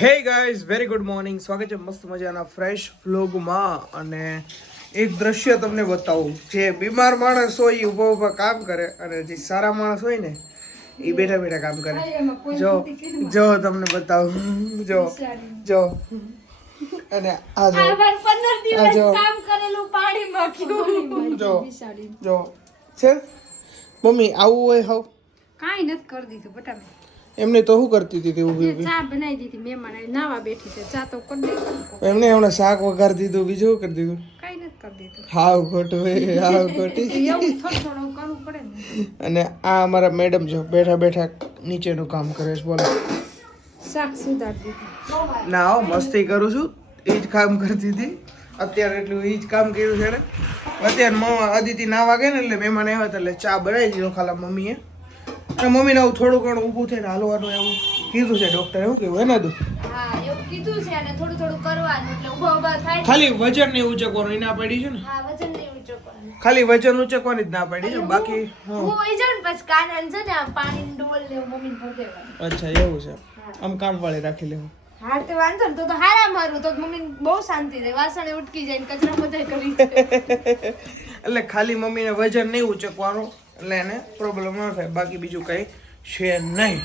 Hey guys very good morning સ્વાગત છે મસ્ત મજાના ફ્રેશ ફ્લોગમાં અને એક દ્રશ્ય તમને બતાવું. જે બીમાર માણસ હોય એ ઊભા ઊભા કામ કરે અને જે સારા માણસ હોય ને એ બેઠા બેઠા કામ કરે. જો જો તમને બતાવું. જો જો. અને આ જો. આ જો. કામ કરેલું પાણીમાં જો. જો. છે? મમ્મી આવું હોય હવ? કાંઈ નથી કરી દીધું બટામે એમને તો શું કરતી હતી ઊભી ઊભી ચા બનાવી દીધી મહેમાન આવી નાવા બેઠી છે. ચા તો કરી દીધી એમને હમણાં શાક વઘાર દીધું બીજું શું કરી દીધું? કાંઈ નથી કરી દીધું. હાવ ખોટું હે હાવ ખોટી. એવું થોડું થોડું કરવું પડે ને. અને આ અમારા મેડમ જો બેઠા બેઠા નીચેનું કામ કરે છે બોલો. શાક સુધાર દીધું. ના હો મસ્તી કરું છું. એ જ કામ કરતી હતી. અત્યારે એટલું એ જ કામ કર્યું છે ને. અત્યારે મમ્મા અદિતિ ના વાગે ને એટલે મહેમાન આવ્યા હતા એટલે ચા બનાવી દીધો ખાલા મમ્મીએ. મમ્મીને આવું થોડું ઘણું ઊભું થઈને હાલવાનું એવું કીધું છે ડૉક્ટરે એવું કેવું એના ને દુ? હા એવું કીધું છે થોડું થોડું કરવાનું એટલે ઊભા ઊભા થાય ખાલી વજન નહીં ઉચકવાનું એ ના પડી છે ને? ખાલી વજન ઉચકવાની જ ના પડી છે બાકી અચ્છા એવું છે. આમ કામ વાળી રાખી લેવું. હા તે વાંધો ને તો તો હારા મારું તો મમ્મીને બહુ શાંતિ રહે વાસણે ઉટકી જાય ને કચરા બધા કરી એટલે ખાલી મમ્મીને વજન નહીં ઉચકવાનું એટલે એને પ્રોબ્લેમ ન થાય બાકી બીજું કંઈ છે નહીં.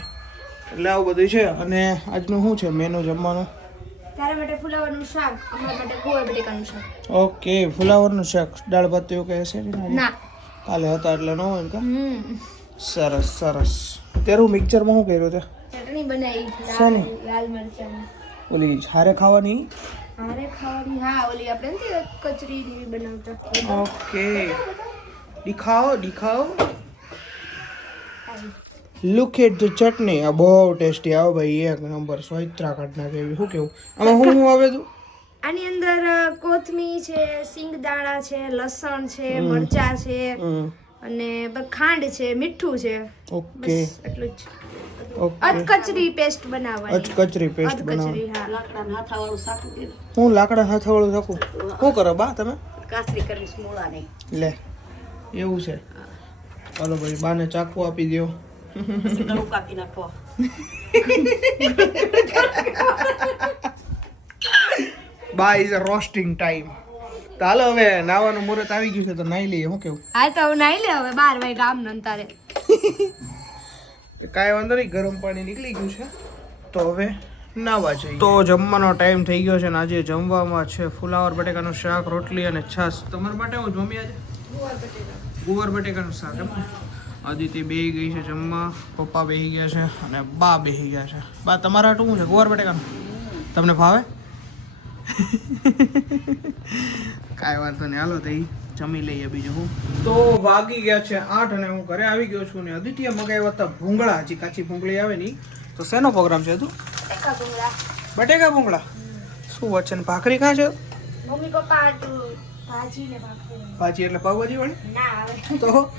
એટલે આવું બધું છે. અને આજનું શું છે? મેનુ જમવાનું? ઓકે ફુલાવરનું શાક. દાળ ભાત એવું કહે છે કાલે હતા એટલે ન હોય કે? સરસ સરસ. અત્યારે હું મિક્સરમાં શું કર્યું છે ચટણી બનાવી? લાલ ઓલી હારે ખાવાની? હારે ખાવાની હા ઓલી આપણે કચરી બનાવતા. ઓકે. દિખાઓ દિખાઓ લુક એટ ધ ચટણી આ બહુ ટેસ્ટી આવો ભાઈ એક નંબર સોયત્રા કાઢ નાખે એવી. શું કેવું? આમાં શું શું આવે તું? આની અંદર કોથમીર છે સિંગ દાણા છે લસણ છે મરચા છે અને ખાંડ છે મીઠું છે. ઓકે. એટલું જ. ઓકે. અધકચરી પેસ્ટ બનાવવાની. પેસ્ટ બનાવો અધકચરી હા. હું લાકડા હાથવાળું શકું? શું કરો બા તમે? કાસરી કરીશ મૂળાની. લે. એવું છે. ચાલો ભાઈ બાને ચાકુ આપી દો ગળું કાપી નાખો. બા ઇઝ અ રોસ્ટિંગ ટાઈમ તો હાલો હવે નાવાનું મુહૂર્ત આવી ગયું છે તો નાઈ લઈએ. હું કેવું? હા તો નાઈ લે હવે બાર વાગે ગામ નંતારે કાંઈ વાંધો નહીં ગરમ પાણી નીકળી ગયું છે. તો હવે નાવા જઈએ. તો જમવાનો ટાઈમ થઈ ગયો છે ને આજે જમવામાં છે ફુલાવર બટેકાનું શાક રોટલી અને છાશ. તમારા માટે હું જમી આજે? ગુવાર બટેકાનું શાક એમ. આદિત્ય બેહી ગઈ છે જમવા પપ્પા બેહી ગયા છે અને બા બેહી ગયા છે. બા તમારા શું છે? ગુવાર બટેકાનું? તમને ભાવે કાંઈ વાંધો નહીં. હાલો તઈ જમી લઈએ બીજું હું. તો વાગી ગયા છે આઠ અને હું ઘરે આવી ગયો છું ને અદિત્ય મગાવ્યા હતા ભૂંગળા. હજી કાચી ભૂંગળી આવે નહીં. તો શેનો પ્રોગ્રામ છે તું બટેકા ભૂંગળા. શું વચ્ચે ને ભાખરી કાં છે? મમ્મી પપ્પા ભાજી એટલે પાવભાજી વાળી ના? તો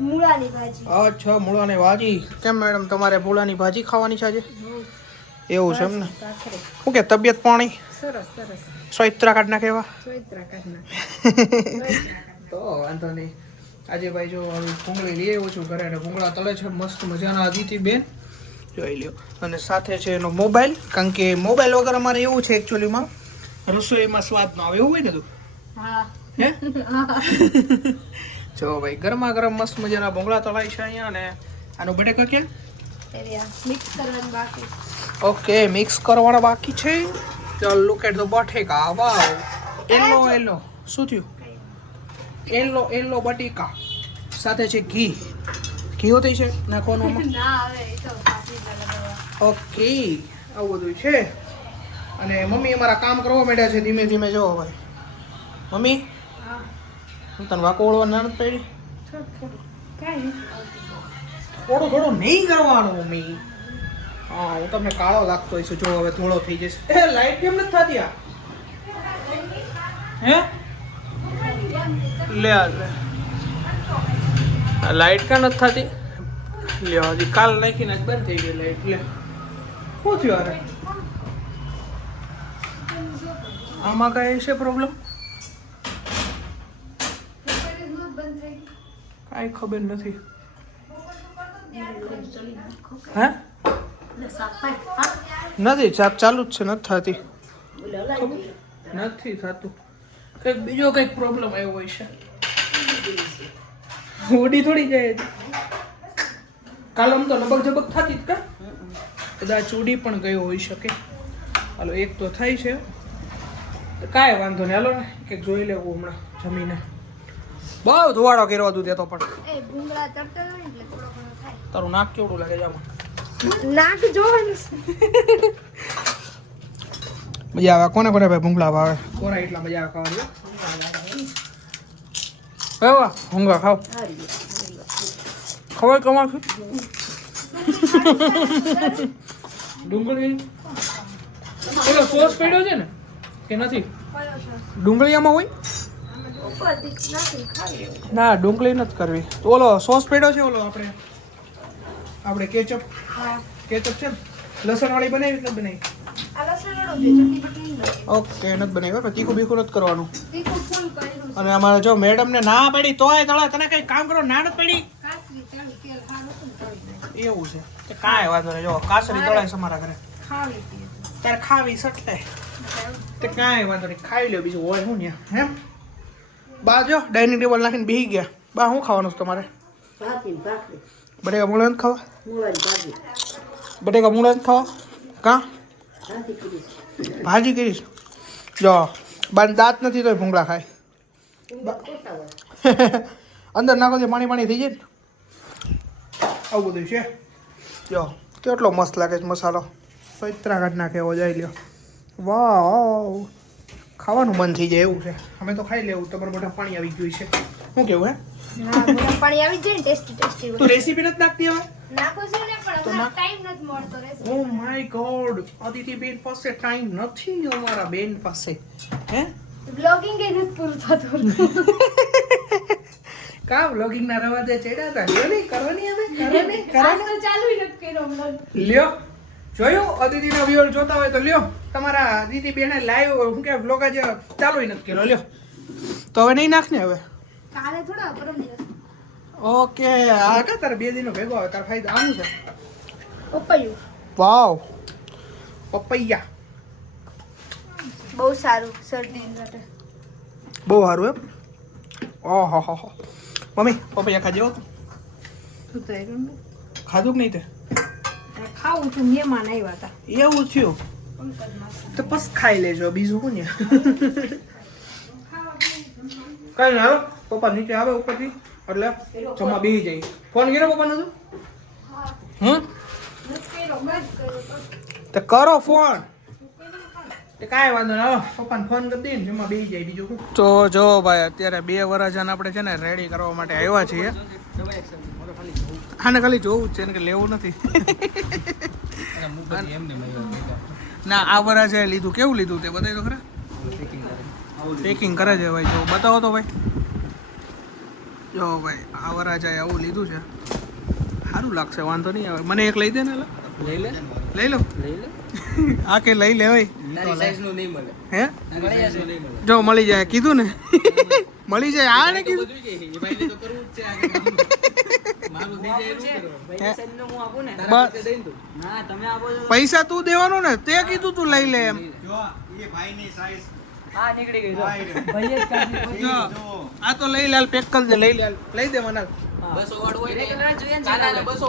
મૂળાની ભાજી. અચ્છા મૂળાની ભાજી. કેમ મેડમ તમારે મૂળાની ભાજી ખાવાની છે આજે? એવું છે એમ ને? શું કે તબિયત પાણી? સરસ સરસ. સ્વૈત્રા કાઢ નાખે એવા? કાઢના તો વાંધો નહીં. આજે ભાઈ જો ભૂંગળી લઈ આવ્યો છું ઘરે અને ભૂંગળા તળે છે. મસ્ત મજાના અદિતિ બેન. જોઈ લ્યો. અને સાથે છે એનો મોબાઈલ. કારણ કે મોબાઈલ વગર અમારે એવું છે એકચ્યુઅલીમાં રસોઈમાં સ્વાદ ન આવે એવું હોય ને તું? જો ભાઈ ગરમા ગરમ મસ્ત મજાના ભોંગળા તળાય છે અહીંયા અને આનો બટેકા ક્યાં? મિક્સ કરવાનું બાકી. ઓકે મિક્સ કરવાનો બાકી છે. ચાલ લુક એટ ધ બટેકા વાવ. એલો એલો. શું થયું? એલો એલો બટેકા. સાથે છે ઘી. ઘી હોતી છે નાખવાનું ના આવે એ તો ભાજી ના લગાવવા ઓકે આવું બધું છે. અને મમ્મી અમારા કામ કરવા માંડ્યા છે ધીમે ધીમે જો ભાઈ. મમ્મી? હું તને વાકો ઓળવા ના નથી પડી. થોડો થોડો નહીં કરવાનું, મમ્મી. હા, હું તમને કાળો લાગતો હશે જો, હવે થોડો થઈ જશે એ, લાઈટ કેમ નથી થતી આ? હે? લે, આ લાઈટ કાં નથી થતી? લે, હજી કાલ નાખીને બંધ થઈ ગઈ લાઈટ. લે. શું થયું અરે આમાં કાંઈ છે પ્રોબ્લેમ કાંઈ ખબર નથી. હે? નથી શાક ચાલુ જ છે નથી થતી. નથી થતું. કંઈક બીજો કંઈક પ્રોબ્લેમ આવ્યો હોય છે. ઉડી થોડી જાય છે કાલમ તો લબક જબક થતી જ કા? કદાચ ઉડી પણ ગયો હોઈ શકે. હાલો એક તો થાય છે. કાંઈ વાંધો નહીં. હાલો ને કંઈક જોઈ લેવું હમણાં જમીને. બહુ ધુવાડો કર્યો હતું તે તો પણ. એ ભૂંગળા તરતા હોય એટલે થોડો ઘણો થાય. તારું નાક કેવડું લાગે જાવ નાક જોવાનું મજા આવે. કોને કોને ભાઈ ભૂંગળા ભાવે? કોના એટલા મજા આવે ખાવાની કેવા ભૂંગળા ખાવ હારી કમા ખબર કમાશું ડુંગળી. પેલો સોસ પડ્યો છે ને? કે નથી? કયો છો ડુંગળી આમાં હોય ઉપરથી નાખી ખાવી લેવું. ના ડુંગળી નથી કરવી. તો ઓલો સોસ પેડો છે ઓલો આપણે આપણે કેચઅપ. હા. કેચઅપ છે લસણ વાળી બનાવી એટલે બનાવી. ઓકે નથી બનાવી તીખું બીખું નથી કરવાનું. અને અમારે જો મેડમ ને ના પડી તોય તળે તને કઈ કામ કરો ના નથી પડી. એવું છે. કાંઈ વાંધો નહીં જો કાસરી તળાય છે અમારા ઘરે. ત્યારે ખાવી સટલે. તે કાંઈ વાંધો નહીં ખાઈ લ્યો બીજું હોય શું ને એમ બા જો ડાઇનિંગ ટેબલ નાખીને બેસી ગયા. બા શું ખાવાનું છે તમારે. બટેકા મૂળા નથી ખાવા? બટેકા મૂળા નથી ખાવા? કાં? ભાજી કરીશ જો બાન દાંત નથી તોય ભૂંગળા ખાય. અંદર નાખો તો પાણી પાણી થઈ જાય ને. આવું બધું છે. જો કેટલો મસ્ત લાગે છે મસાલો. પૈત્રા કાઢ નાખે એવો જાય લ્યો. વાવ. ખાવાનું મન થઈ જાય એવું છે. અમે તો ખાઈ લેવું તમારું મોઢા પાણી આવી ગયું છે. શું કેવું હે? પાણી આવી જાય ને ટેસ્ટી ટેસ્ટી તું રેસીપી નથી નાખતી હવે? નાખો છો ને પણ ટાઈમ નથી મળતો રહેશે ઓ માય ગોડ અદિતિ બેન પાસે ટાઈમ નથી અમારા બેન પાસે. હે? બ્લોગિંગ એ નથી પૂરું થતું. કા વ્લોગિંગ ના રવા ચડ્યા હતા? લ્યો નહીં કરવાની હવે કરવાની કરવાની. ચાલુ નથી કર્યો લ્યો. જોયું? અદિતિના વ્યુઅર જોતા હોય તો લ્યો. તમારા દીદી બેને લાઈવ હું કે વ્લોગ આજે ચાલુ નથી કર્યો. લ્યો. તો હવે નહીં નાખ ને હવે? કાલે થોડા પરમ દિવસ ઓકે આ કા તારે બે દિનો ભેગો આવે તારે ફાયદો આનું છે? પપૈયું. વાવ. પપૈયા. બહુ સારું શરદી માટે. બહુ સારું એમ? ઓહો હો હો. મમ્મી પપૈયા ખાજો ખાધું કે નહીં તે? ખાવું છું મહેમાન આવ્યા હતા. એવું થયું? તો બસ ખાઈ લેજો બીજું શું ને? કઈ ના પપ્પા નીચે આવે ઉપરથી એટલે જમા બી જાય. ફોન કર્યો પપ્પાનો તું? હમ? તો કરો ફોન. તે કાંઈ વાંધો ના પપ્પાને ફોન કરી ને જમા બેસી જાય બીજું શું? તો જો ભાઈ અત્યારે બે વરાજાને આપણે છે ને રેડી કરવા માટે આવ્યા છીએ. આને ખાલી જોવું છે ને કે લેવું નથી. ના આ વરાજે લીધું કેવું લીધું તે બતાવી દો ખરા? પેકિંગ કરે છે ભાઈ જો બતાવો તો ભાઈ. જો ભાઈ આ વરાજાએ આવું લીધું છે. સારું લાગશે વાંધો નહીં આવે. મને એક લઈ દે ને લઈ લે. લઈ લો. લઈ લે. આ કે લઈ લે ભાઈ તારી સાઈઝનું નહીં મળે. હે? તારી size નું નહીં મળે. જો મળી જાય કીધું ને. મળી જાય આ ને કીધું હે? પાસે તું. પૈસા તું દેવાનો ને તે કીધું તું લઈ લે એમ. હા આ તો લઈ લાલ પેક કરી દે લઈ લાલ લઈ દે મને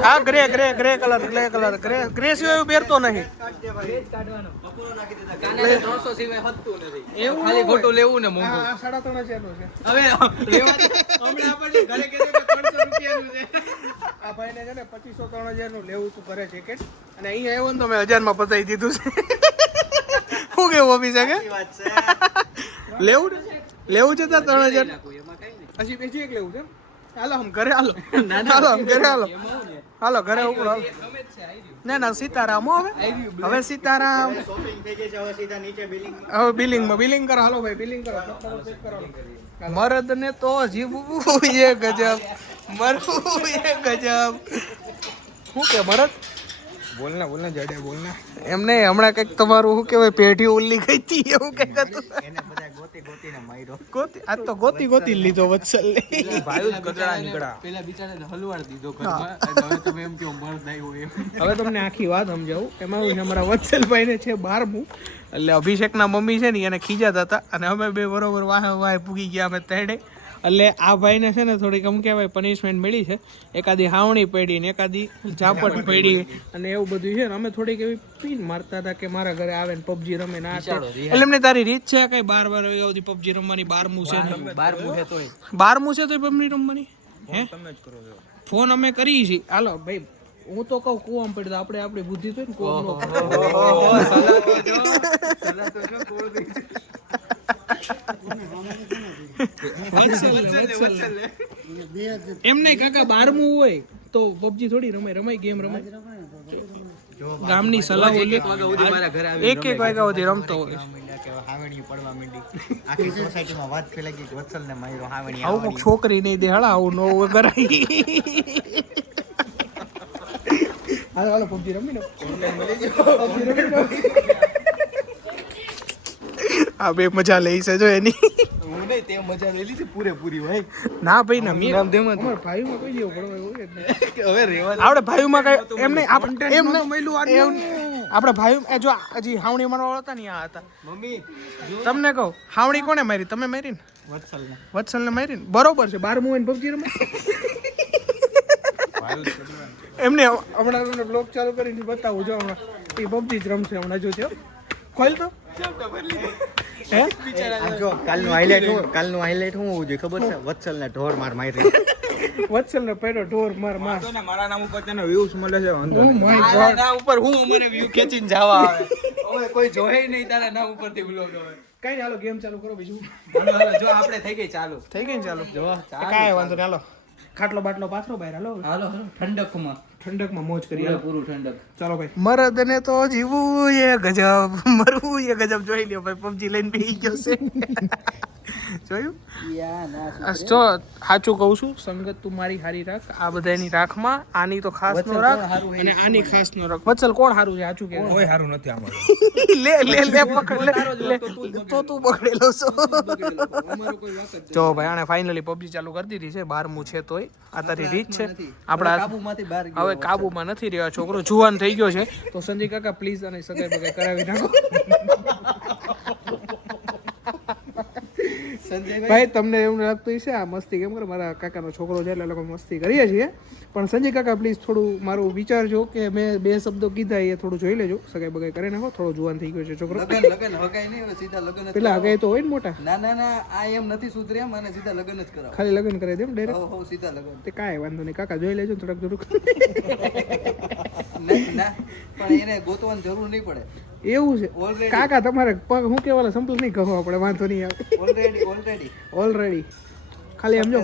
આ grey grey grey colour grey colour. Grey grey સિવાય હું પહેરતો નહીં. કાનાને 300 સિવાય વધતું નથી. એવું ખાલી ન ખોટું લેવું ને મોંઘું. સાડા ત્રણ છે. હવે. હમણાં આપણને ઘરે કે 300 રૂપિયાનું છે. આ ભાઈને છે ને 2500 ત્રણ હજારનું લેવું તું ઘરે જેકેટ. અને અહીંયા આવ્યો ને તો મેં હજારમાં પતાવી દીધું છે. શું કેવું ઓફિસે કે? લેવું લેવું છે ત્યાં ત્રણ હજાર. નાખું, એમાં કાંઈ નહીં. પછી બીજી એક લેવું છે હાલો હમ ઘરે હાલો. હાલો આમ ઘરે હાલો. હાલો ઘરે ઉપર હાલો. છે. ના ના સીતારામ હવે. હવે સીતારામ હવે બિલિંગમાં. બિલિંગ કરો હાલો ભાઈ બિલિંગ કરો. મરદ ને તો જીવવું એ ગજબ. મરવું એ ગજબ. શું કે મરદ? બોલના બોલના જડે બોલના. એમ નહીં હમણાં કંઈક તમારું શું કહેવાય પેઢી ઉલ્લી ગઈ હતી એવું કંઈક હતું. એને બધા ગોતી ગોતીને માર્યો. ગોતી આ તો ગોતી ગોતી લીધો વત્સલ. ભાઈ જ કચરા નીકળ્યા. પેલા બિચારાને હલવાડ દીધો ઘરમાં હવે તમે એમ કહો મર્દ આવ્યો એમ. હવે તમને આખી વાત સમજાવું. એમાં અમારા વત્સલભાઈને છે બારમું. એટલે અભિષેકના મમ્મી છે ને એને ખીજાતા હતા અને અમે બે બરોબર વાહ વાહ પૂગી ગયા અમે તેડે. એટલે આ ભાઈને છે ને થોડીક એમ કહેવાય પનિશમેન્ટ મળી છે. એકાદી હાવણી પડી ને એકાદી ઝાપટ પડી અને એવું બધું છે ને અમે થોડીક એવી પીન મારતા હતા કે મારા ઘરે આવે ને પબજી રમે ના એટલે એમને તારી રીત છે કઈ? બાર બાર વાગ્યા સુધી પબજી રમવાની? બારમું છે ને? બાર છે તોય. બારમું છે તો પબજી રમવાની? હે? તમે જ કરો છો. ફોન અમે કરીએ છીએ. હાલો ભાઈ હું તો કહું કુવામાં પડી દે આપણે આપણી બુદ્ધિ તો ને કુવામાં એમ નહીં કાકા બારમું હોય તો પબજી થોડી રમાય રમાય ગેમ રમાય. ગામની સલાહ મારા ઘરે આવી એક એક વાગ્યા સુધી રમતો હોય. માંડ્યા કે હાવણી પડવા માંડી. આખી સોસાયટીમાં વાત ફેલાઈ ગઈ કે વત્સલને માર્યો હાવણી આવું છોકરી નહીં દે હળા આવું નો કરાય. હાલો હાલો પબજી રમી આ બે મજા લઈ છે જો એની હું નહીં તે મજા લઈ લીધી પૂરેપૂરી ભાઈ ના ભાઈ ના મી નામ દેમાં અમારા ભાઈઓમાં કોઈ જેવું હોય નહીં. હવે રેવા આપણે ભાઈમાં કઈ એમ નહીં આપણે એમ નહીં એમ આપણે ભાઈ એ જો હજી હાવણી મારવા હતા ને આ હતા મમ્મી તમને કહું હાવણી કોને મારી તમે મારી ને વત્સલને વત્સલને મારી ને બરોબર છે બાર ને પબજી રમે એમને હમણાં તમને બ્લોગ ચાલુ કરીને બતાવું જો હમણાં. એ પબજી જ રમશે હમણાં જો છે ખોલ તો. કાલનું હાઇલાઇટ હું કાલનું હાઇલાઇટ હું હોવું જોઈએ ખબર છે? વત્સલને ઢોર માર મારી વત્સલને પહેરો ઢોર માર માર. મારા નામ ઉપર તને વ્યૂઝ મળે છે વાંધો નહીં. my ઉપર હું મને વ્યૂ ખેંચીને જવા આવે? હવે કોઈ જોહે નહીં તારા નામ ઉપરથી બ્લોગ હવે કઈ નહીં હાલો ગેમ ચાલુ કરો બીજું. જો આપણે થઈ ગઈ ચાલુ. થઈ ગઈ ને ચાલુ? જો કાંઈ વાંધો નહીં હાલો. ખાટલો બાટલો પાથરો બહાર હાલો હાલો. ઠંડકમાં ઠંડકમાં મોજ કરી પૂરું ઠંડક. ચાલો ભાઈ. મરદને તો જીવવું એ ગજબ મરવું એ ગજબ. જોઈ લ્યો ભાઈ પબજી લઈને બેસી ગયો છે. જોયું? જો સાચું કહું છું સંગત તું મારી હારી રાખ આ બધાની રાખમાં આની તો ખાસ નો રાખ. અને આની ખાસ નો રાખ. વત્સલ કોણ હારું છે સાચું કે કોઈ સારું નથી આમાં. લે લે લે પકડ લે લે. તો તું બગડેલો. છો. જો ભાઈ આને ફાઇનલી પબજી ચાલુ કરી દીધી છે બારમું છે તોય. આ તારી રીત છે. આપણા બહાર કાબુમાં નથી રહ્યો છોકરો, જુવાન થઈ ગયો છે. તો સંજય કાકા પ્લીઝ અને સગાઈ બગાઈ કરાવી નાખો. ભાઈ તમને એવું લાગતું હશે આ મસ્તી કેમ કરે? મારા કાકાનો છોકરો છે એટલે લોકો મસ્તી કરીએ છીએ. પણ સંજય કાકા પ્લીઝ થોડું મારું વિચારજો કે મેં બે શબ્દો કીધા એ થોડું જોઈ લેજો. સગાઈ બગાઈ કરી નાખો થોડો જુવાન થઈ ગયો છે છોકરો. લગન લગન હગાઈ નહીં હવે સીધા લગન પેલા હગાઈ તો હોય ને મોટા. ના ના ના આ એમ નથી સુધરે એમ અને સીધા લગન જ કરાવ. ખાલી લગ્ન કરે દેમ ડાયરેક્ટ હો હો સીધા લગન. તે કાંઈ વાંધો નહીં કાકા જોઈ લેજો થોડક થોડુંક. ના ના પણ એને ગોતવાની જરૂર નહીં પડે. એવું છે. કાકા તમારે પગ હું કેવાલા સંપલ નહીં કહો આપણે વાંધો નહીં આવે. ઓલરેડી ઓલરેડી ઓલરેડી ખાલી એમ જો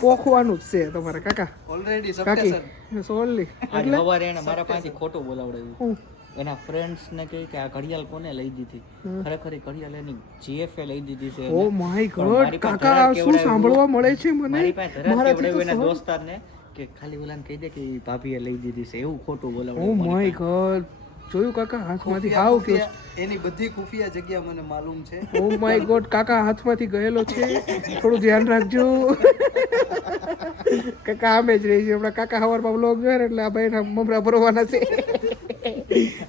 પોખવાનું જ છે તમારે કાકા. ઓલરેડી કાકી સોલી આજે સવારે એને મારા પાસેથી ખોટું બોલાવડાવ્યું એના ફ્રેન્ડ્સ ને કહે કે આ ઘડિયાળ કોને લઈ દીધી? ખરેખર ઘડિયાળ એની જીએફએ લઈ દીધી છે ઓ માય ગોડ કાકા શું સાંભળવા મળે છે મને? મારી પાસે કેવડાવ્યું એના દોસ્તારને કે ખાલી ઓલાને કહી દે કે ભાભીએ લઈ દીધી છે એવું ખોટું ઓ બોલાવડાવ્યું માય ગોડ. જોયું કાકા? હાથમાંથી હાવ કે એની બધી ખુફિયા જગ્યા મને માલુમ છે. ઓ માય ગોડ કાકા હાથમાંથી ગયેલો છે. થોડું ધ્યાન રાખજો. કાકા આમે જ રહી છે. હમણાં કાકા હવારમાં બ્લોગ જોયે ને એટલે આ ભાઈના મમરા ભરવાના છે.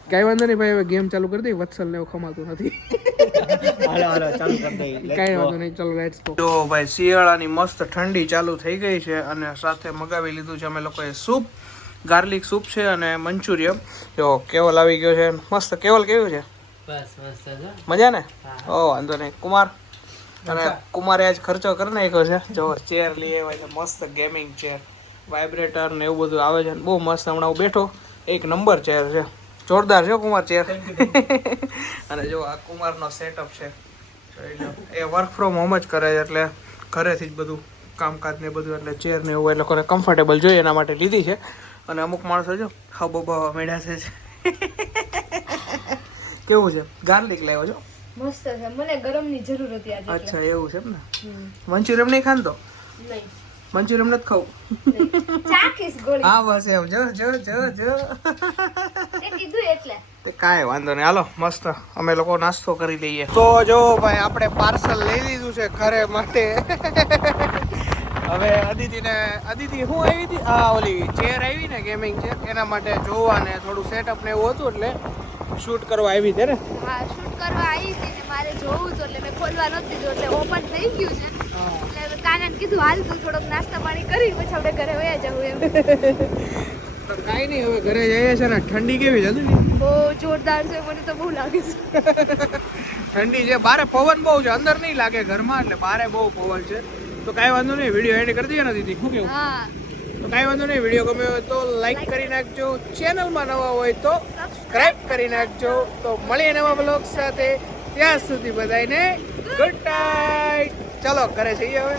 કાંઈ વાંધો નહીં ભાઈ હવે ગેમ ચાલુ કરી દઈ વત્સલ ને એવું ખમાતું નથી. હાલો હાલો ચાલુ કરી દઈ કાંઈ વાંધો નહીં ચાલો લેટ્સ ગો જો ભાઈ શિયાળાની મસ્ત ઠંડી ચાલુ થઈ ગઈ છે અને સાથે મગાવી લીધું છે. અમે લોકોએ સૂપ ગાર્લિક સૂપ છે અને મંચુરિયમ જો કેવલ આવી ગયો છે. મસ્ત કેવલ કેવું છે? મજા ને? ઓ વાંધો નહીં. કુમાર? અને કુમારે આજ ખર્ચો કરી નાખ્યો છે. જો ચેર લઈ આવ્યા છે. મસ્ત ગેમિંગ ચેર વાઇબ્રેટર ને એવું બધું આવે છે. બહુ મસ્ત હમણાં હું બેઠો. એક નંબર ચેર છે. જોરદાર છે કુમાર ચેર અને જો આ કુમારનો સેટઅપ છે. એ વર્ક ફ્રોમ હોમ જ કરે છે એટલે ઘરેથી જ બધું કામકાજ ને બધું એટલે ચેર ને એવું એ લોકોને કમ્ફર્ટેબલ જોઈએ એના માટે લીધી છે. અને અમુક માણસો જો ખાવ બવા મેળ્યા છે. કેવું છે? ગાર્લિક લાવ્યો છો? મસ્ત છે. મને ગરમની જરૂર હતી આજે અચ્છા એવું છે એમ ને. મંચુરિયમ નહીં ખાન તો? નહીં. મંચુરિયમ નથી ખાવું? ચાખીશ ગોળી. હા બસ એમ. જો જો જો જો. એ કીધું એટલે. તે કાંઈ વાંધો નહીં. હાલો મસ્ત. અમે લોકો નાસ્તો કરી લઈએ. તો જો ભાઈ આપણે પાર્સલ લઈ લીધું છે ઘરે માટે. હવે અદિતિને અદિતિ શું આવી હતી? આ ઓલી ચેર આવી ને ગેમિંગ ચેર એના માટે જોવા ને થોડું સેટઅપ ને એવું હતું એટલે શૂટ કરવા આવી છે ને? હા શૂટ કરવા આવી હતી ને મારે જોવું તો એટલે મેં ખોલવા નથી જો એટલે ઓપન થઈ ગયું છે. એટલે કાનાને કીધું હાલ તું થોડોક નાસ્તા પાણી કરી પછી આપણે ઘરે વયા જવું એમ. તો કાંઈ નહીં હવે ઘરે જઈએ છે ને ઠંડી કેવી છે બહુ જોરદાર છે મને તો બહુ લાગે છે. ઠંડી છે બારે પવન બહુ છે અંદર નહીં લાગે ઘરમાં એટલે બારે બહુ પવન છે. તો કાંઈ વાંધો નહીં વીડિયો એડ કરી દઈએ ને દીદી શું કેવું? તો કાંઈ વાંધો નહીં વીડિયો ગમે હોય તો લાઈક કરી નાખજો. ચેનલમાં નવા હોય તો સબસ્ક્રાઈબ કરી નાખજો. તો મળીએ નવા બ્લોગ સાથે. ત્યાં સુધી બધાને ગુડ નાઇટ ચલો ઘરે જઈએ હવે.